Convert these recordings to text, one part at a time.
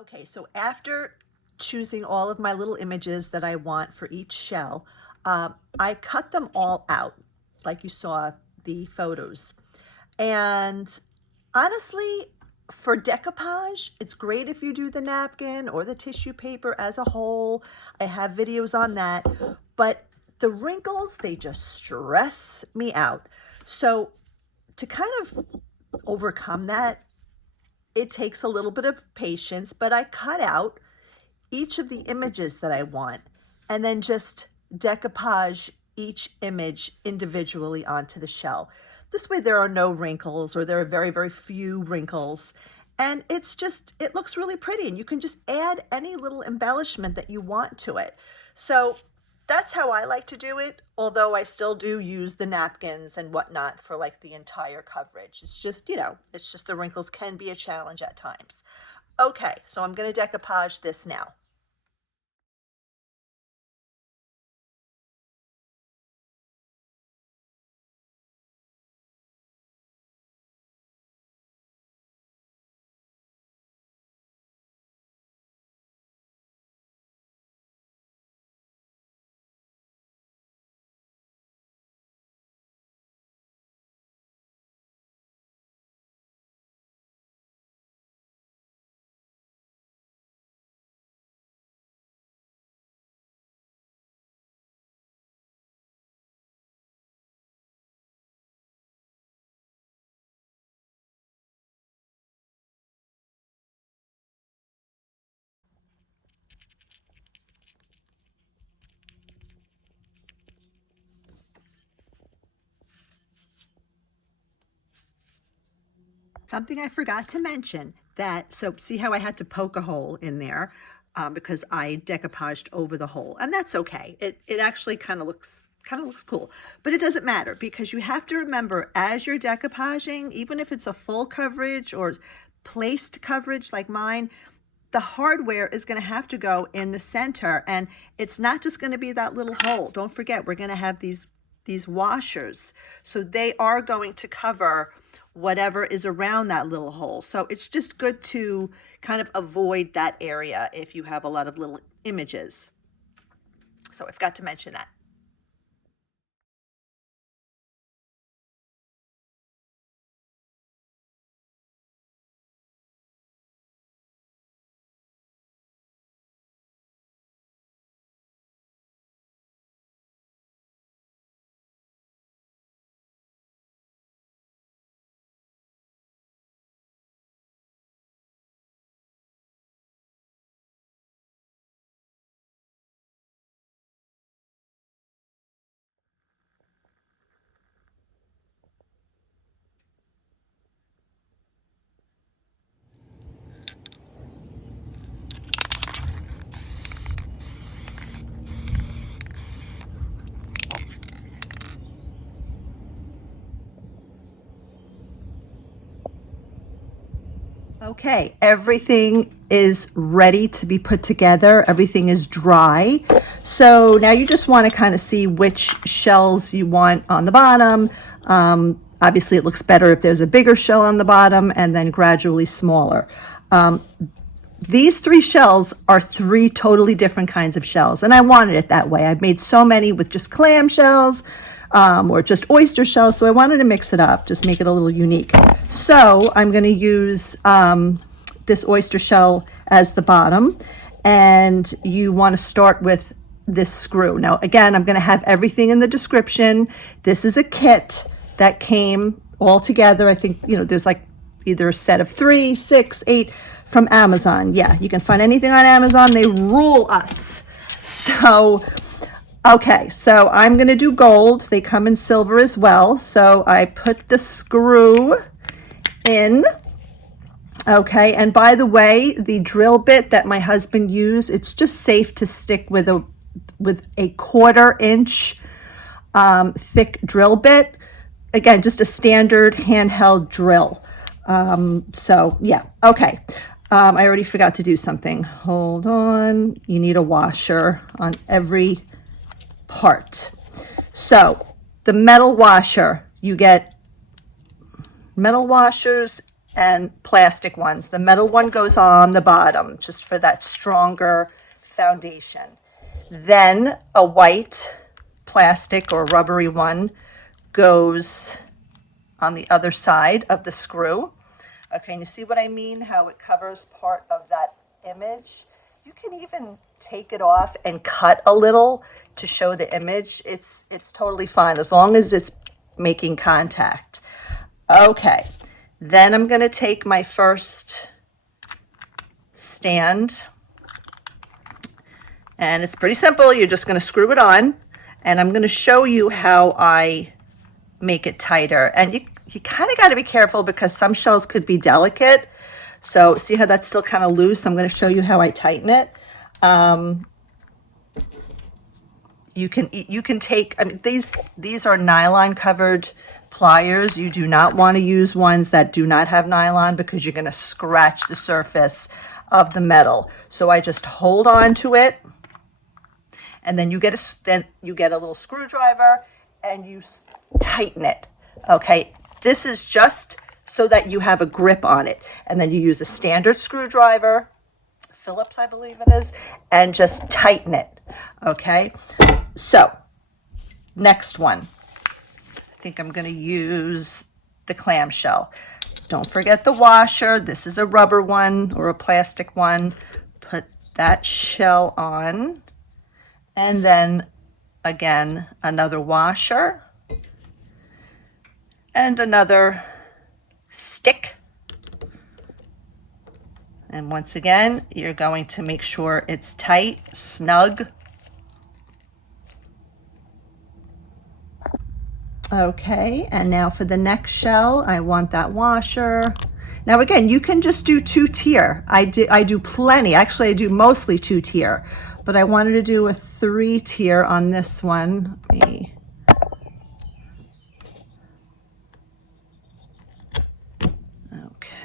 Okay, so after choosing all of my little images that I want for each shell, I cut them all out, like you saw the photos. And honestly, for decoupage, it's great if you do the napkin or the tissue paper as a whole. I have videos on that, but the wrinkles, they just stress me out. So to kind of overcome that, it takes a little bit of patience, but I cut out each of the images that I want and then just decoupage each image individually onto the shell. This way there are no wrinkles, or there are very, very few wrinkles. And it's just, it looks really pretty, and you can just add any little embellishment that you want to it. So that's how I like to do it, although I still do use the napkins and whatnot for like the entire coverage. It's just, it's just the wrinkles can be a challenge at times. Okay, so I'm going to decoupage this now. Something I forgot to mention that, so see how I had to poke a hole in there because I decoupaged over the hole, and that's okay. It actually kind of looks cool, but it doesn't matter because you have to remember as you're decoupaging, even if it's a full coverage or placed coverage like mine, the hardware is going to have to go in the center, and it's not just going to be that little hole. Don't forget, we're going to have these washers, so they are going to cover whatever is around that little hole. So it's just good to kind of avoid that area if you have a lot of little images. So I forgot to mention that. Okay, everything is ready to be put together. Everything is dry. So now you just want to kind of see which shells you want on the bottom. Obviously, it looks better if there's a bigger shell on the bottom and then gradually smaller. These three shells are three totally different kinds of shells, and I wanted it that way. I've made so many with just clam shells or just oyster shells, so I wanted to mix it up, just make it a little unique. So I'm going to use this oyster shell as the bottom, and you want to start with this screw. Now, again, I'm going to have everything in the description. This is a kit that came all together. I think, there's like either a set of 3, 6, 8 from Amazon. Yeah, you can find anything on Amazon. They rule us. So, okay, so I'm going to do gold. They come in silver as well. So I put the screw in. Okay, and by the way, the drill bit that my husband used, it's just safe to stick with a 1/4 inch thick drill bit. Again, just a standard handheld drill. So yeah, okay. I already forgot to do something. Hold on. You need a washer on every part. So the metal washer, you get metal washers and plastic ones. The metal one goes on the bottom just for that stronger foundation. Then a white plastic or rubbery one goes on the other side of the screw. Okay, and you see what I mean? How it covers part of that image. You can even take it off and cut a little to show the image. It's totally fine as long as it's making contact. Okay, then I'm going to take my first stand, and it's pretty simple. You're just going to screw it on, and I'm going to show you how I make it tighter. And you kind of got to be careful because some shells could be delicate. So see how that's still kind of loose? I'm going to show you how I tighten it. You can take, I mean, these are nylon covered pliers. You do not want to use ones that do not have nylon because you're going to scratch the surface of the metal. So I just hold on to it, and then you get a little screwdriver and you tighten it. Okay, this is just so that you have a grip on it, and then you use a standard screwdriver, Phillips I believe it is, and just tighten it. Okay, so next one, I think I'm going to use the clamshell. Don't forget the washer. This is a rubber one or a plastic one. Put that shell on, and then again another washer and another stick. And once again, you're going to make sure it's tight, snug. Okay, and now for the next shell, I want that washer. Now again, you can just do 2-tier. I do plenty. Actually, I do mostly 2-tier, but I wanted to do a 3-tier on this one.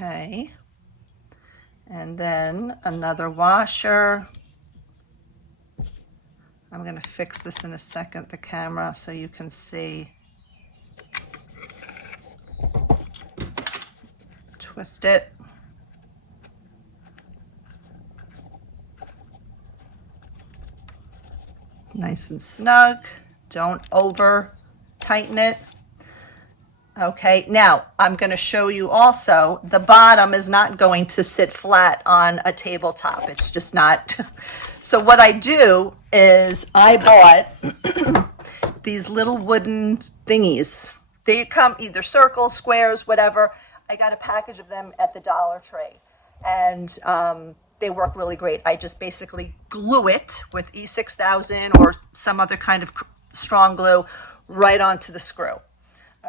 Okay, and then another washer. I'm going to fix this in a second, the camera, so you can see. Twist it. Nice and snug. Don't over tighten it. Okay, now I'm going to show you also the bottom is not going to sit flat on a tabletop. It's just not. So what I do is I bought these little wooden thingies. They come either circles, squares, whatever. I got a package of them at the Dollar Tree, and they work really great. I just basically glue it with E6000 or some other kind of strong glue right onto the screw.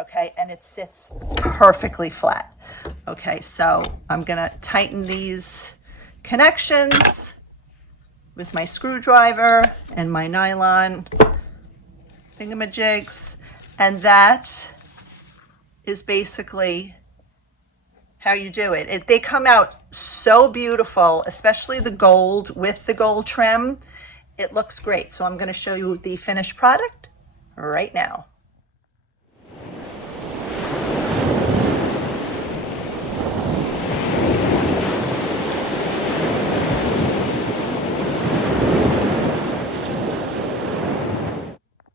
Okay, and it sits perfectly flat. Okay, so I'm gonna tighten these connections with my screwdriver and my nylon thingamajigs, and that is basically how you do it. They come out so beautiful, especially the gold with the gold trim. It looks great. So I'm going to show you the finished product right now.